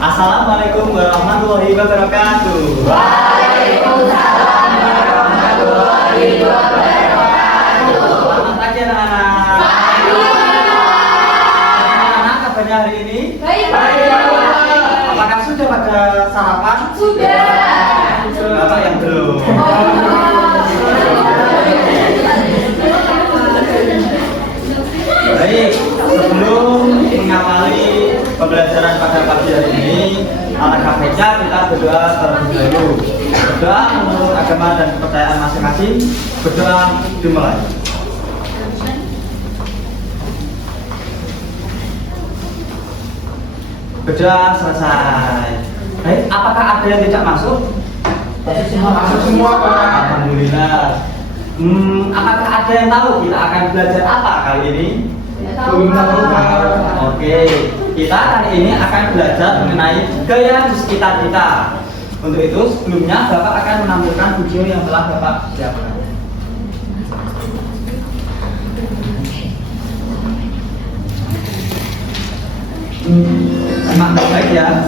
Assalamualaikum warahmatullahi wabarakatuh. Waalaikumsalam warahmatullahi wabarakatuh. Selamat pagi anak-anak. Pagi. Anak-anak kabarnya hari ini? Baik. Apakah sudah pada sarapan? Sudah. Bapak yang belum. Baik, sebelum mengawali pembelajaran pada pagi hari ini, alangkah baiknya kita berdoa terlebih dahulu. Berdoa menurut agama dan kepercayaan masing-masing. Berdoa dimulai. Berdoa selesai. Baik, apakah ada yang tidak masuk? Masuk semua, Pak. Alhamdulillah. Apakah ada yang tahu kita akan belajar apa kali ini? Belum tahu, Pak. Oke, kita kali ini akan belajar mengenai gaya di sekitar kita. Untuk itu, sebelumnya Bapak akan menampilkan video yang telah Bapak siapkan. Simak baik ya.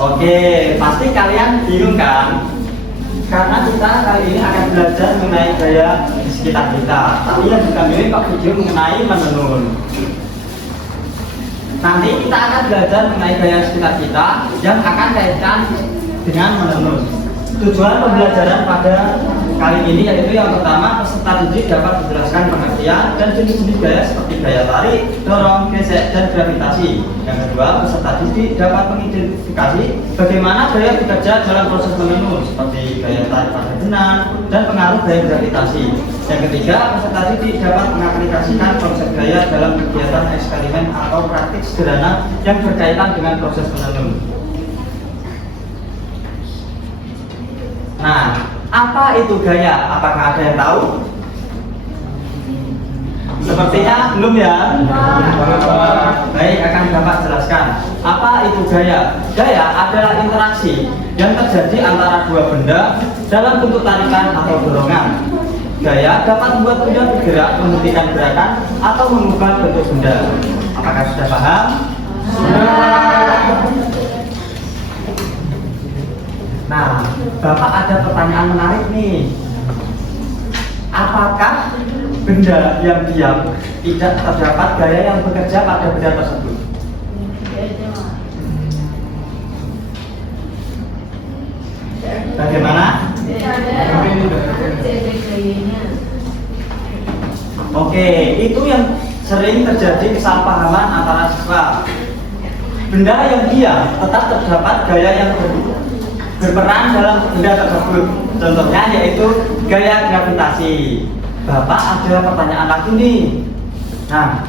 Oke, pasti kalian bingung kan? Karena kita kali ini akan belajar mengenai gaya di sekitar kita. Tapi yang juga mirip kok video mengenai menenun. Nanti kita akan belajar mengenai gaya di sekitar kita yang akan kaitkan dengan menenun. Tujuan pembelajaran pada kali ini yaitu yang pertama, peserta didik dapat menjelaskan pengertian dan jenis-jenis gaya seperti gaya tarik, dorong, gesek, dan gravitasi. Yang kedua, peserta didik dapat mengidentifikasi bagaimana gaya bekerja dalam proses menenun seperti gaya tarik pada benang dan pengaruh gaya gravitasi. Yang ketiga, peserta didik dapat mengaplikasikan konsep gaya dalam kegiatan eksperimen atau praktik sederhana yang berkaitan dengan proses menenun. Nah, apa itu gaya? Apakah ada yang tahu? Sepertinya belum ya. Baik, akan Bapak jelaskan. Apa itu gaya? Gaya adalah interaksi yang terjadi antara dua benda dalam bentuk tarikan atau dorongan. Gaya dapat membuat benda bergerak, menghentikan gerakan, atau mengubah bentuk benda. Apakah sudah paham? Nah, Bapak ada pertanyaan menarik nih. Apakah benda yang diam tidak terdapat gaya yang bekerja pada benda tersebut? Bagaimana? sering terjadi kesalahpahaman antara siswa. Benda yang diam tetap terdapat gaya yang berperan dalam benda tersebut. Contohnya yaitu gaya gravitasi. Bapak ada pertanyaan lagi nih. Nah,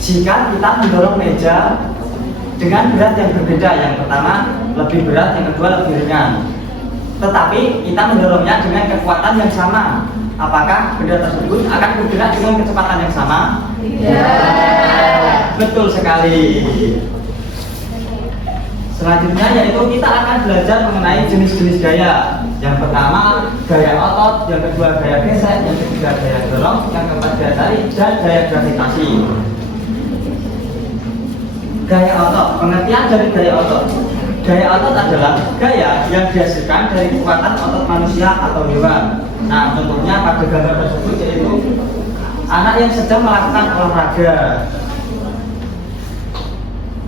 jika kita mendorong meja dengan berat yang berbeda, yang pertama lebih berat, yang kedua lebih ringan, tetapi kita mendorongnya dengan kekuatan yang sama, apakah benda tersebut akan bergerak dengan kecepatan yang sama? Tidak. Betul sekali. Selanjutnya yaitu kita akan belajar mengenai jenis-jenis gaya. Yang pertama gaya otot, yang kedua gaya gesek, yang ketiga gaya dorong, yang keempat gaya tarik, dan gaya gravitasi. Gaya otot, pengertian dari gaya otot. Gaya otot adalah gaya yang dihasilkan dari kekuatan otot manusia atau hewan. Nah, contohnya pada gambar tersebut yaitu anak yang sedang melakukan olahraga.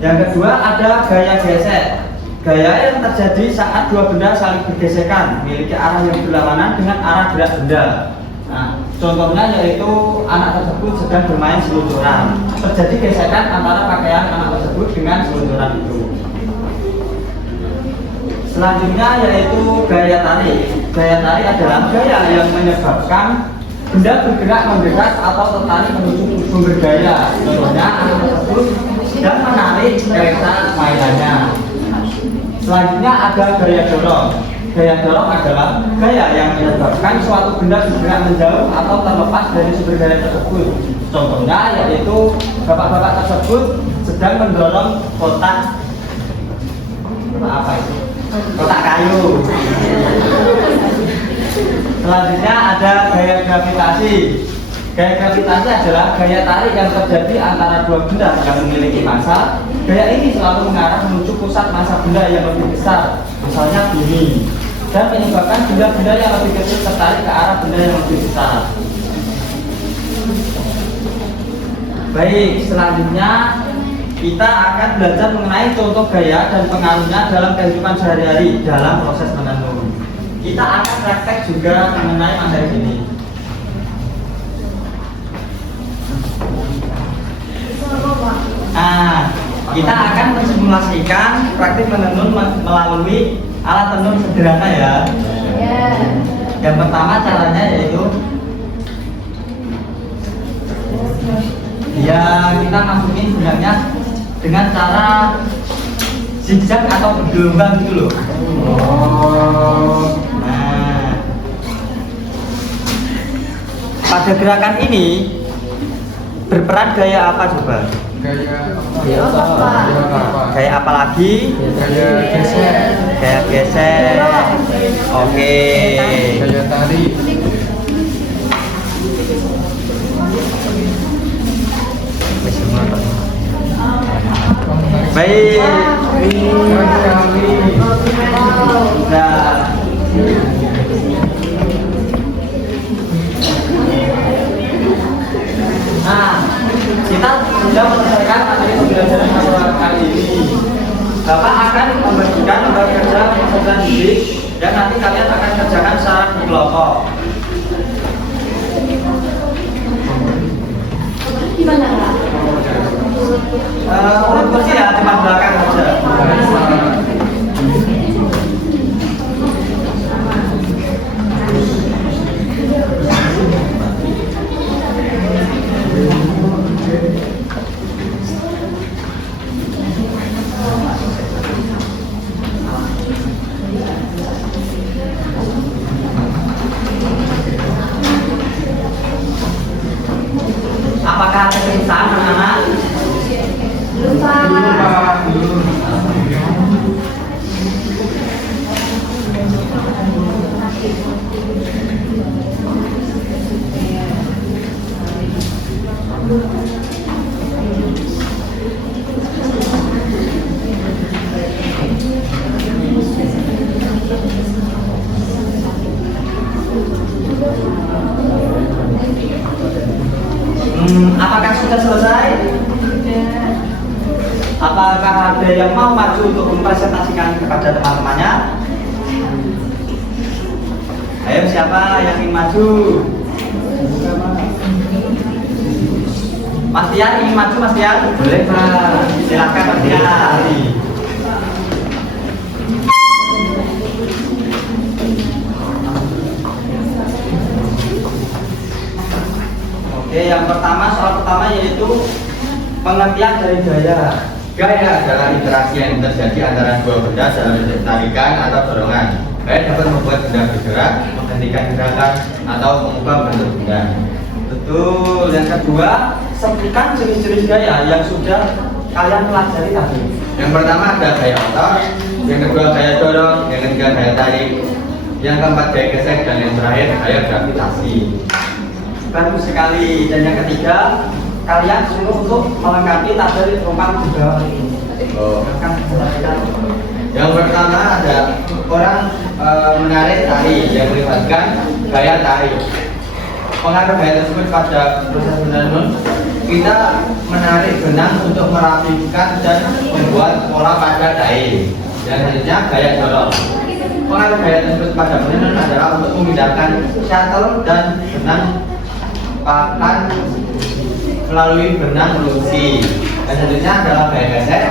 Yang kedua ada gaya gesek. Gaya yang terjadi saat dua benda saling bergesekan, memiliki arah yang berlawanan dengan arah gerak benda. Nah, contohnya yaitu anak tersebut sedang bermain seluncuran. Terjadi gesekan antara pakaian anak tersebut dengan seluncuran itu. Selanjutnya yaitu gaya tarik. Gaya tarik adalah gaya yang menyebabkan benda bergerak mendekat atau tertarik menuju sumber gaya. Contohnya anak tersebut sedang menarik kereta mainannya. Selanjutnya ada gaya dorong. Gaya dorong adalah gaya yang menyebabkan suatu benda bergerak menjauh atau terlepas dari sumber gaya tersebut. Contohnya yaitu bapak-bapak tersebut sedang mendorong kotak apa itu? Kotak kayu. Selanjutnya ada gaya gravitasi. Gaya gravitasi adalah gaya tarik yang terjadi antara dua benda yang memiliki massa. Gaya ini selalu mengarah menuju pusat massa benda yang lebih besar, misalnya bumi, dan menyebabkan benda-benda yang lebih kecil tertarik ke arah benda yang lebih besar. Baik, selanjutnya kita akan belajar mengenai contoh gaya dan pengaruhnya dalam kehidupan sehari-hari dalam proses menenun. Kita akan praktek juga mengenai materi ini. Nah, kita akan mensimulasikan praktik menenun melalui alat tenun sederhana ya. Yang pertama caranya yaitu ya kita masukin benangnya dengan cara zigzag atau bergelombang gitu loh. Nah, pada gerakan ini berperan gaya apa coba? Gaya apa lagi? Gaya gesek. Gaya gesek. Oke. Gaya tarik. Baik. Nah, kita sudah menyelesaikan materi pembelajaran pada kali ini. Bapak akan membagikan lembar kerja peserta didik dan nanti kalian akan kerjakan secara berkelompok. Gimana Kak? Urut kursi ya, cuma belakang saja. Apakah ada kesusahan anak-anak? Lupa. Apakah sudah selesai? Apakah ada yang mau maju untuk mempresentasikan kepada teman-temannya? Ayo, siapa yang ingin maju? Mas Tian ingin maju Mas Tian? Boleh Pak. Silakan Mas Tian. Oke, yang pertama soal pertama yaitu pengertian dari gaya. Gaya adalah interaksi yang terjadi antara dua benda dalam bentuk tarikan atau dorongan. Gaya dapat membuat benda bergerak, menghentikan gerakan, atau mengubah bentuk benda. Betul. Yang kedua, sebutkan jenis-jenis gaya yang sudah kalian pelajari tadi. Yang pertama ada gaya otot, yang kedua gaya dorong, yang ketiga gaya tarik, yang keempat gaya gesek, dan yang terakhir gaya gravitasi. Bagus sekali. Dan yang ketiga, kalian suruh untuk melengkapi tabel rumpang juga. Oh. Akan dijelaskan. Yang pertama ada orang menarik tari yang melibatkan gaya tarik. Pengaruh gaya tersebut pada proses menenun, kita menarik benang untuk merapikan dan membuat pola pada daun. Dan selanjutnya gaya dorong. Pengaruh gaya tersebut pada menenun adalah untuk memindahkan shuttle dan benang pakan melalui benang lusi. Dan selanjutnya adalah gaya gesek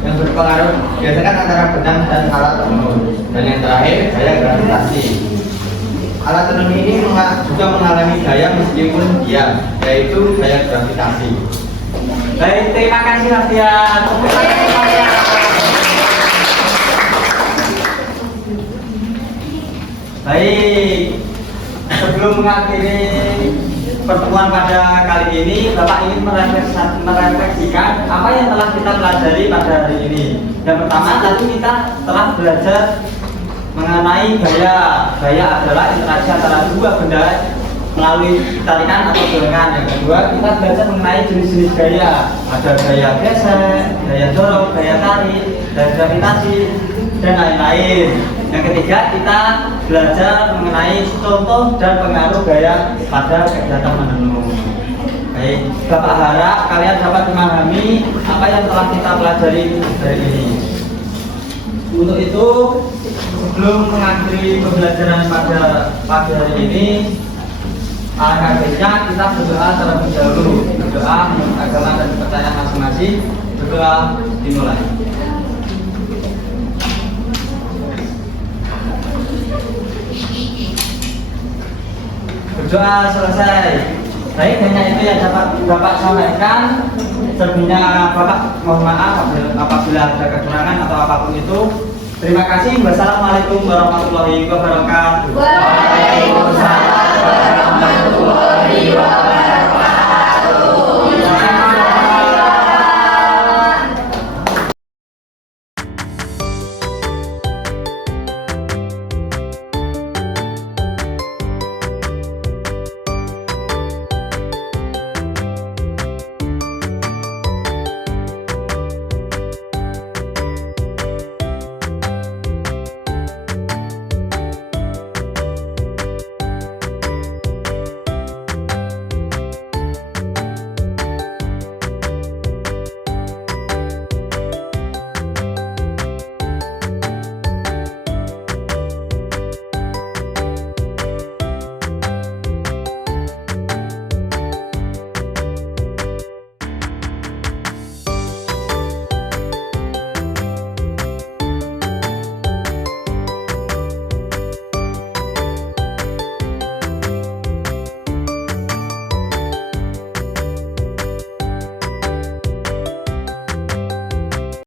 yang berpengaruh gesekan antara benang dan alat tenun. Dan yang terakhir gaya gravitasi. Alat tenun ini juga mengalami gaya meskipun diam, yaitu gaya gravitasi. Baik, terima kasih Mas Tian. Tepuk tangan semuanya. Baik, sebelum mengakhiri pertemuan pada kali ini, Bapak ingin merefleksikan apa yang telah kita pelajari pada hari ini. Yang pertama, tadi kita telah belajar mengenai gaya. Gaya adalah interaksi antara dua benda melalui tarikan atau dorongan. Yang kedua, kita belajar mengenai jenis-jenis gaya. Ada gaya gesek, gaya dorong, gaya tarik, gaya gravitasi, dan lain-lain. Yang ketiga, kita belajar mengenai contoh dan pengaruh gaya pada kegiatan menenun. Baik, Bapak harap kalian dapat memahami apa yang telah kita pelajari hari ini. Untuk itu, sebelum mengakhiri pembelajaran pada pagi hari ini, alangkah baiknya kita berdoa terlebih dahulu. Berdoa menurut agama dan kepercayaan masing-masing. Berdoa dimulai. Berdoa selesai. Baik, hanya itu yang dapat Bapak sampaikan. Selebihnya Bapak mohon maaf apabila ada kekurangan atau apapun itu. Terima kasih. Wassalamualaikum warahmatullahi wabarakatuh. Waalaikumsalam warahmatullahi wabarakatuh.